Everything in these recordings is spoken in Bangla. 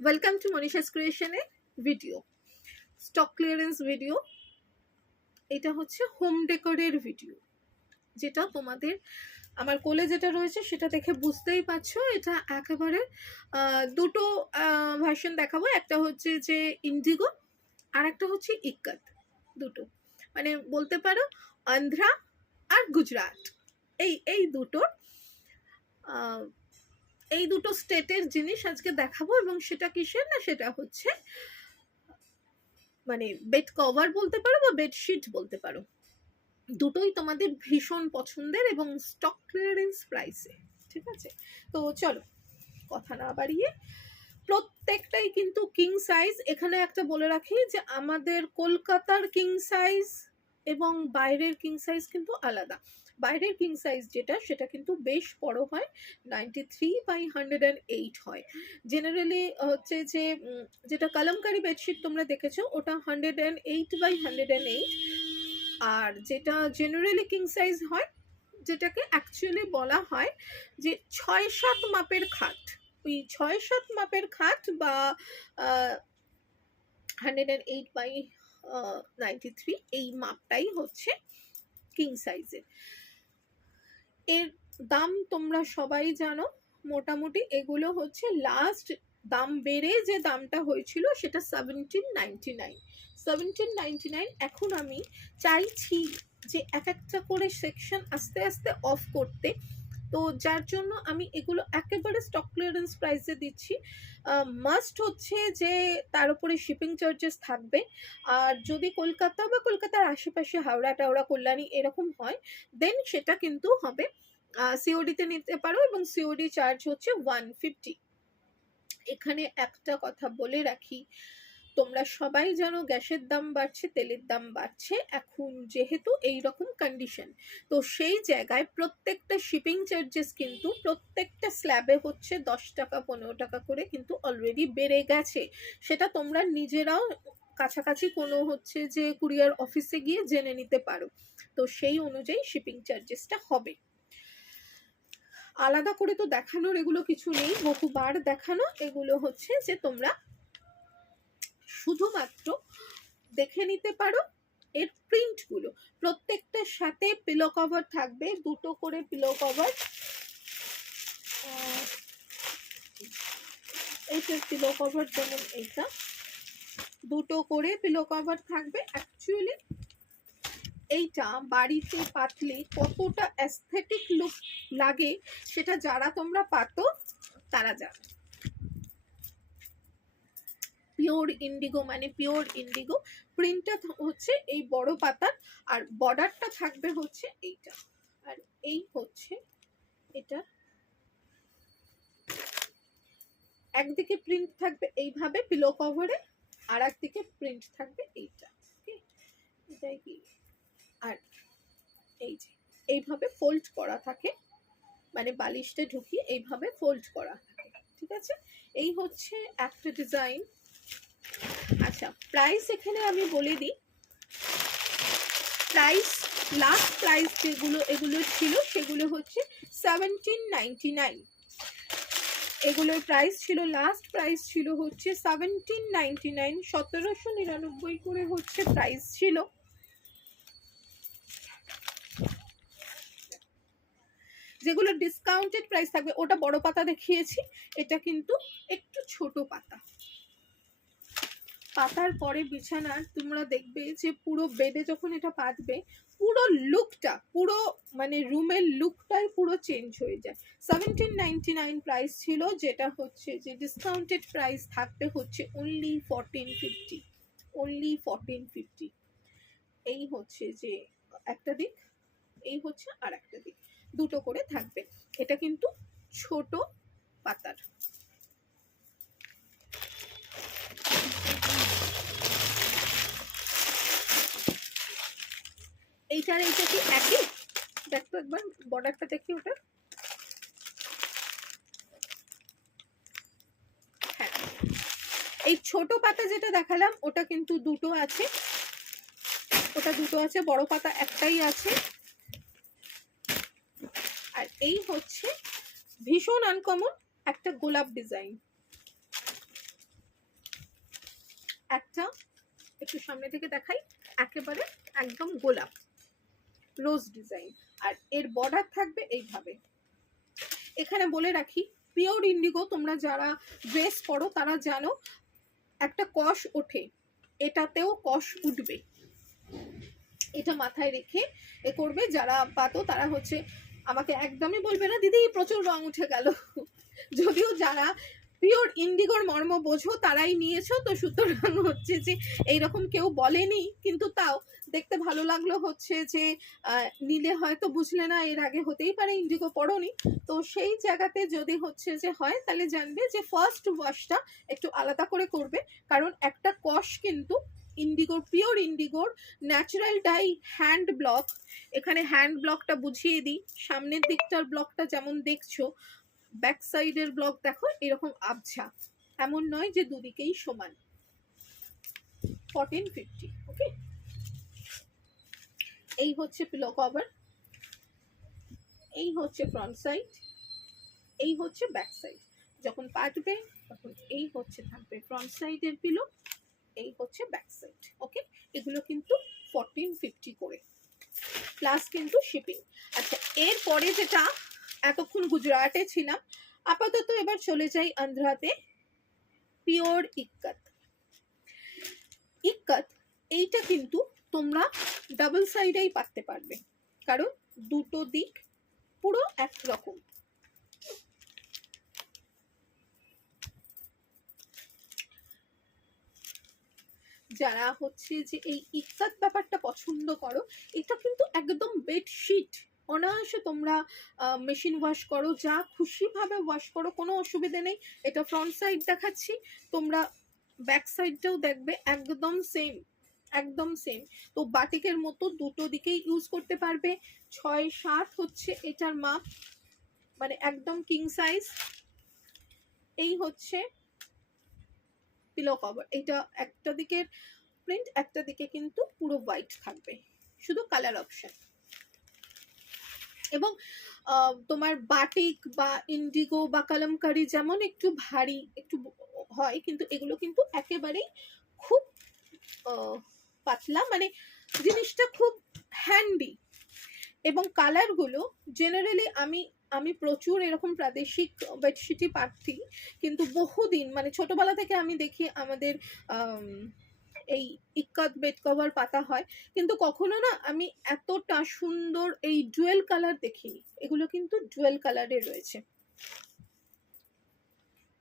ওয়েলকাম টু মনীষাস ক্রিয়েশনের ভিডিও, স্টক ক্লিয়ারেন্স ভিডিও। এটা হচ্ছে হোম ডেকোরের ভিডিও, যেটা তোমাদের আমার কোলে যেটা রয়েছে সেটা দেখে বুঝতেই পারছো। এটা একেবারে দুটো ভার্সন দেখাবো। একটা হচ্ছে যে ইন্ডিগো, আর একটা হচ্ছে ইক্কাত। দুটো মানে বলতে পারো অন্ধ্রা আর গুজরাট, এই দুটোর এই দুটো স্টেটের জিনিস আজকে দেখাবো। এবং সেটা কিসের না, সেটা হচ্ছে মানে বেড কভার বলতে পারো বা বেডশিট বলতে পারো। দুটোই তোমাদের ভীষণ পছন্দের এবং স্টক ক্লিয়ারেন্স প্রাইসে। ঠিক আছে, তো চলো কথা না বাড়িয়ে, প্রত্যেকটাই কিন্তু কিং সাইজ। এখানে একটা বলে রাখি যে আমাদের কলকাতার কিং সাইজ এবং বাইরের কিং সাইজ কিন্তু আলাদা। বাইরের কিং সাইজ যেটা, সেটা কিন্তু বেশ বড় হয়, 93/108 হয়। জেনারেলি হচ্ছে যে যেটা কলমকারি বেডশিট তোমরা দেখেছো, ওটা 108/108। আর যেটা জেনারেলি কিং সাইজ হয়, যেটাকে অ্যাকচুয়ালি বলা হয় যে 6-7 মাপের খাট, ওই 6-7 মাপের খাট বা 108/93, এই মাপটাই হচ্ছে কিং সাইজের। এর দাম তোমরা সবাই জানো মোটামুটি। এগুলো হচ্ছে লাস্ট দাম বেড়ে যে দামটা হয়েছিল সেটা 1799। এখন আমি চাইছি যে এক একটা করে সেকশন আস্তে আস্তে অফ করতে, তো যার জন্য আমি এগুলো একেবারে স্টক ক্লিয়ারেন্স প্রাইসে দিচ্ছি। মাস্ট হচ্ছে যে তার উপরে শিপিং চার্জেস থাকবে। আর যদি কলকাতা বা কলকাতার আশেপাশে হাওড়া টাওড়া কল্যাণী এরকম হয়, দেন সেটা কিন্তু হবে সিওডিতে নিতে পারো, এবং সিওডি চার্জ হচ্ছে 150। এখানে একটা কথা বলে রাখি, তোমরা সবাই জানো গ্যাসের দাম বাড়ছে, তেলের দাম বাড়ছে এখন যেহেতু এই রকম কন্ডিশন। তো সেই জায়গায় প্রত্যেকটা শিপিং চার্জেস কিন্তু প্রত্যেকটা স্ল্যাবে হচ্ছে 10 টাকা 15 টাকা করে কিন্তু অলরেডি বেড়ে গেছে। সেটা তোমরা নিজেরাও কাছাকাছি কোনো হচ্ছে যে কুরিয়ার অফিসে গিয়ে জেনে নিতে পারো। তো সেই অনুযায়ী শিপিং চার্জেসটা হবে। আলাদা করে তো দেখানোর এগুলো কিছু নেই, বহুবার দেখানো। এগুলো হচ্ছে যে তোমরা শুধুমাত্র দেখে নিতে পারো এর প্রিন্টগুলো। প্রত্যেকটার সাথে পিলো কভার থাকবে, দুটো করে পিলো কভার। এইটার পিলো কভার যেমন এইটা, দুটো করে পিলো কভার থাকবে। অ্যাকচুয়ালি এইটা বাড়িতে পাতলে কতটা অ্যাস্থেটিক লুক লাগে সেটা যারা তোমরা পাতো তারা জানো। পিওর ইন্ডিগো, মানে পিওর ইন্ডিগো প্রিন্টটা হচ্ছে এই বড় পাতার, আর বর্ডারটা থাকবে হচ্ছে এইটা। আর এই হচ্ছে এটা, একদিকে প্রিন্ট থাকবে এইভাবে পিলো কভারে, আর একদিকে প্রিন্ট থাকবে এইটা। এটাই কি, আর এই যে এইভাবে ফোল্ড করা থাকে, মানে বালিশটা ঢুকিয়ে এইভাবে ফোল্ড করা থাকে। ঠিক আছে, এই হচ্ছে একটা ডিজাইন। আচ্ছা, প্রাইস এখানে আমি বলে দিই। প্রাইস, লাস্ট প্রাইস যেগুলো এগুলো ছিল সেগুলো হচ্ছে 1799। এগুলোর প্রাইস ছিল, লাস্ট প্রাইস ছিল হচ্ছে 1799, 1799 করে হচ্ছে প্রাইস ছিল। যেগুলো ডিসকাউন্টেড প্রাইস থাকবে ওটা বড় পাতা দেখিয়েছি, এটা কিন্তু একটু ছোট পাতা। পাতার পরে বিছানার তোমরা দেখবে যে পুরো বেডে যখন এটা পাতবে, পুরো লুকটা, পুরো মানে রুমের লুকটাই পুরো চেঞ্জ হয়ে যায়। 1799 প্রাইস ছিল, যেটা হচ্ছে যে ডিসকাউন্টেড প্রাইস থাকবে হচ্ছে অনলি 1450। অনলি 1450। এই হচ্ছে যে একটা দিক, এই হচ্ছে আর একটা দিক, দুটো করে থাকবে। এটা কিন্তু ছোট পাতার। এইটার এইটা কি একই? দেখো একবার বর্ডারটা দেখি ওটা। হ্যাঁ, এই ছোট পাতা যেটা দেখালাম ওটা কিন্তু দুটো আছে, ওটা দুটো আছে, বড় পাতা একটাই আছে। আর এই হচ্ছে ভীষণ আনকমন একটা গোলাপ ডিজাইন। একটা একটু সামনে থেকে দেখাই, একেবারে একদম গোলাপ রোজ ডিজাইন, আর এর বর্ডার থাকবে এইভাবে। এখানে বলে রাখি, পিওর ইন্ডিগো তোমরা যারা ড্রেস পরো তারা জানো একটা কষ ওঠে, এটাতেও কষ উঠবে, এটা মাথায় রেখে এ করবে। যারা পাতো তারা হচ্ছে আমাকে একদমই বলবে না দিদি প্রচুর রং উঠে গেল, যদিও যারা পিওর ইন্ডিগোর মর্ম বোঝো তারাই নিয়েছো, তো সুতরাং হচ্ছে যে এইরকম কেউ বলেনি, কিন্তু তাও দেখতে ভালো লাগলো হচ্ছে যে নিলে হয়তো বুঝলে না, এর আগে হতেই পারে ইন্ডিগো পড়োনি, তো সেই জায়গাতে যদি হচ্ছে যে হয় তাহলে জানবে যে ফার্স্ট ওয়াশটা একটু আলাদা করে করবে, কারণ একটা কষ কিন্তু ইন্ডিগোর, পিওর ইন্ডিগোর ন্যাচারাল ডাই হ্যান্ড ব্লক। এখানে হ্যান্ড ব্লকটা বুঝিয়ে দিই, সামনের দিকটার ব্লকটা যেমন দেখছো, ব্যাক সাইডের ব্লক দেখো এরকম আবছা, এমন নয় যে দুদিকেই সমান। 1450, ওকে। এই হচ্ছে পিলো কভার, এই হচ্ছে ফ্রন্ট সাইড, এই হচ্ছে ব্যাক সাইড। যখন পাতবে তখন এই হচ্ছে থাকবে ফ্রন্ট সাইডের পিলো, এই হচ্ছে ব্যাক সাইড, ওকে। এগুলো কিন্তু 1450 করে, প্লাস কিন্তু শিপিং। আচ্ছা, এরপরে যেটা, এতক্ষণ গুজরাটে ছিলাম, আপাতত এবার চলে যাই আন্ধ্রাতে। পিওর ইক্কাত। ইক্কাত এইটা কিন্তু তোমরা ডাবল সাইডেই পাততে পারবে, কারণ দুটো দিক পুরো একরকম। যারা হচ্ছে যে এই ইক্কাত ব্যাপারটা পছন্দ করো, এটা কিন্তু একদম বেডশিট, অনায়াসে তোমরা মেশিন ওয়াশ করো, যা খুশি ভাবে ওয়াশ করো, কোনো অসুবিধা নেই। এটা ফ্রন্ট সাইড দেখাচ্ছি, তোমরা ব্যাক সাইডটাও দেখবে একদম সেম, একদম সেম। তো বাটিকের মতো দুটো দিকেই ইউজ করতে পারবে। 6-7 হচ্ছে এটার মাপ, মানে একদম কিং সাইজ। এই হচ্ছে পিলো কভার, এটা একটা দিকের প্রিন্ট, একটা দিকে কিন্তু পুরো হোয়াইট থাকবে, শুধু কালার অপশন। এবং তোমার বাটিক বা ইন্ডিগো বা কালামকারি যেমন একটু ভারী একটু হয়, কিন্তু এগুলো কিন্তু একেবারেই খুব পাতলা, মানে জিনিসটা খুব হ্যান্ডি। এবং কালারগুলো জেনারেলি আমি প্রচুর এরকম প্রাদেশিক বেডশিটই পাচ্ছি, কিন্তু বহুদিন, মানে ছোটবেলা থেকে আমি দেখি আমাদের এই ইক্কাত বেড কভার পাতা হয়, কিন্তু কখনো না আমি এতটা সুন্দর এই ডুয়েল কালার দেখিনি। এগুলো কিন্তু ডুয়েল কালারে রয়েছে,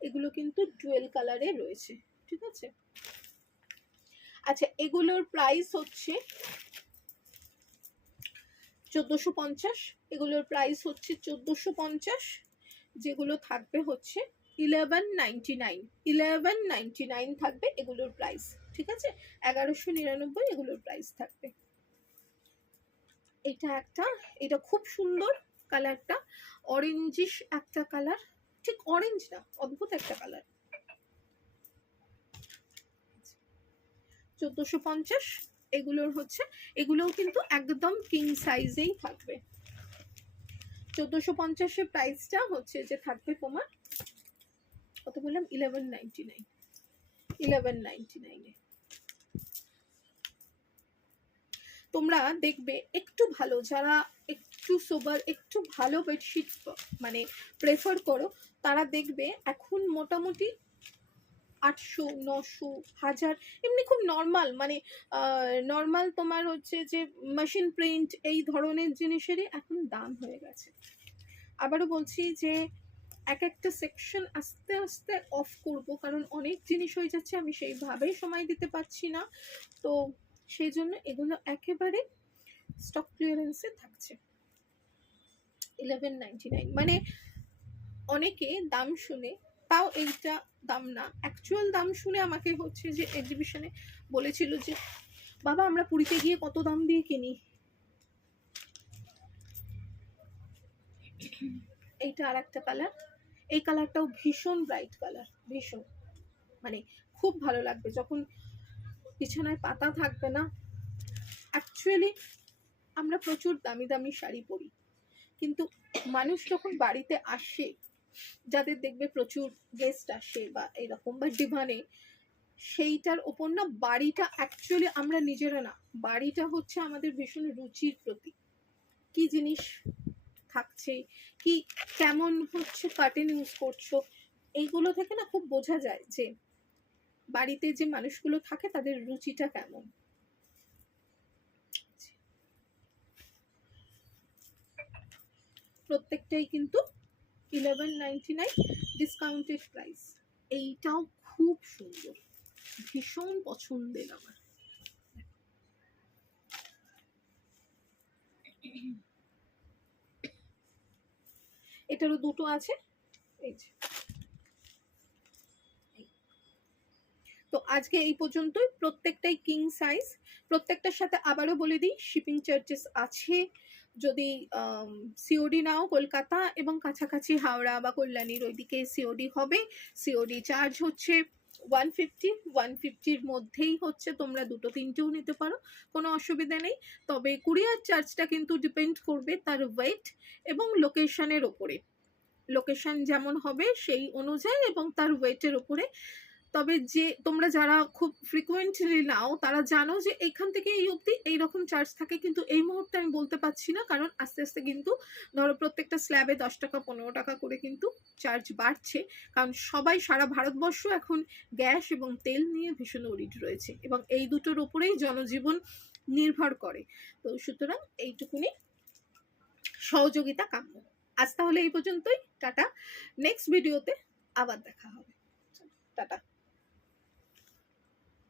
এগুলো কিন্তু ডুয়েল কালারে রয়েছে, ঠিক আছে। আচ্ছা, এগুলোর প্রাইস হচ্ছে 1450, এগুলোর প্রাইস হচ্ছে 1450, যেগুলো থাকবে হচ্ছে 1199 থাকবে এগুলোর প্রাইস, ঠিক আছে। 1199 এগুলোর প্রাইস থাকবে। এটা একটা, এটা খুব সুন্দর কালারটা, অরেঞ্জিশ একটা কালার, ঠিক অরেঞ্জ না, অদ্ভুত একটা কালার। 1450 এগুলোর হচ্ছে, এগুলোও কিন্তু একদম কিং সাইজেই থাকবে। 1450 প্রাইসটা হচ্ছে যে থাকবে তোমার কত বললাম, 1199 তোমরা দেখবে একটু ভালো, যারা একটু সোবার, একটু ভালো বেডশিট মানে প্রেফার করো, তারা দেখবে এখন মোটামুটি 800, 900, 1000 এমনি খুব নর্মাল, মানে নর্মাল তোমার হচ্ছে যে মেশিন প্রিন্ট এই ধরনের জিনিসেরই এখন দাম হয়ে গেছে। আবারও বলছি যে এক একটা সেকশন আস্তে আস্তে অফ করব, কারণ অনেক জিনিস হয়ে যাচ্ছে, আমি সেইভাবেই সময় দিতে পারছি না, তো সেই জন্য এগুলো একেবারে স্টক ক্লিয়ারেন্সে থাকছে। 1199, মানে অনেকে দাম শুনে, তাও এইটা দাম না, অ্যাকচুয়াল দাম শুনে আমাকে হচ্ছে যে এক্সিবিশনে বলেছিল যে বাবা আমরা পুরীতে গিয়ে কত দাম দিয়ে কিনি। এইটা আর একটা কালার, এই কালারটাও ভীষণ ব্রাইট কালার, ভীষণ, মানে খুব ভালো লাগবে যখন বিছানায় পাতা থাকবে না। অ্যাকচুয়ালি আমরা প্রচুর দামি দামি শাড়ি পরি, কিন্তু মানুষ যখন বাড়িতে আসে, যাদের দেখবে প্রচুর গেস্ট আসে বা এরকম, বা ডিভানে সেইটার ওপর না বাড়িটা অ্যাকচুয়ালি আমরা নিজেরা না, বাড়িটা হচ্ছে আমাদের ভীষণ রুচির প্রতীক। কি জিনিস থাকছে, কি কেমন হচ্ছে কার্টেন ইউজ করছো, এইগুলো থেকে না খুব বোঝা যায় যে বাড়িতে যে মানুষগুলো থাকে তাদের রুচিটা কেমন। প্রত্যেকটাই কিন্তু 1199 ডিসকাউন্টেড প্রাইস। এইটাও খুব সুন্দর, ভীষণ পছন্দের আমার। এটারও দুটো আছে, এই যে। তো আজকে এই পর্যন্তই, প্রত্যেকটাই কিং সাইজ। প্রত্যেকটার সাথে আবারও বলে দিই শিপিং চার্জেস আছে। যদি সিওডি নাও কলকাতা এবং কাছাকাছি হাওড়া বা কল্যাণীর ওইদিকে সিওডি হবে। সিওডি চার্জ হচ্ছে 150, 150-র মধ্যেই হচ্ছে, তোমরা দুটো তিনটেও নিতে পারো, কোনো অসুবিধা নেই। তবে কুরিয়ার চার্জটা কিন্তু ডিপেন্ড করবে তার ওয়েট এবং লোকেশনের ওপরে, লোকেশন যেমন হবে সেই অনুযায়ী এবং তার ওয়েটের ওপরে। তবে যে তোমরা যারা খুব ফ্রিকোয়েন্টলি নাও তারা জানো যে এইখান থেকে এই অবধি এইরকম চার্জ থাকে, কিন্তু এই মুহূর্তে আমি বলতে পারছি না, কারণ আস্তে আস্তে কিন্তু ধরো প্রত্যেকটা স্ল্যাবে 10 টাকা 15 টাকা করে কিন্তু চার্জ বাড়ছে, কারণ সবাই সারা ভারতবর্ষ এখন গ্যাস এবং তেল নিয়ে ভীষণ ওরিড রয়েছে এবং এই দুটোর উপরেই জনজীবন নির্ভর করে। তো সুতরাং এইটুকুনি সহযোগিতা কাম্য। আজ তাহলে এই পর্যন্তই, টাটা। নেক্সট ভিডিওতে আবার দেখা হবে, টাটা।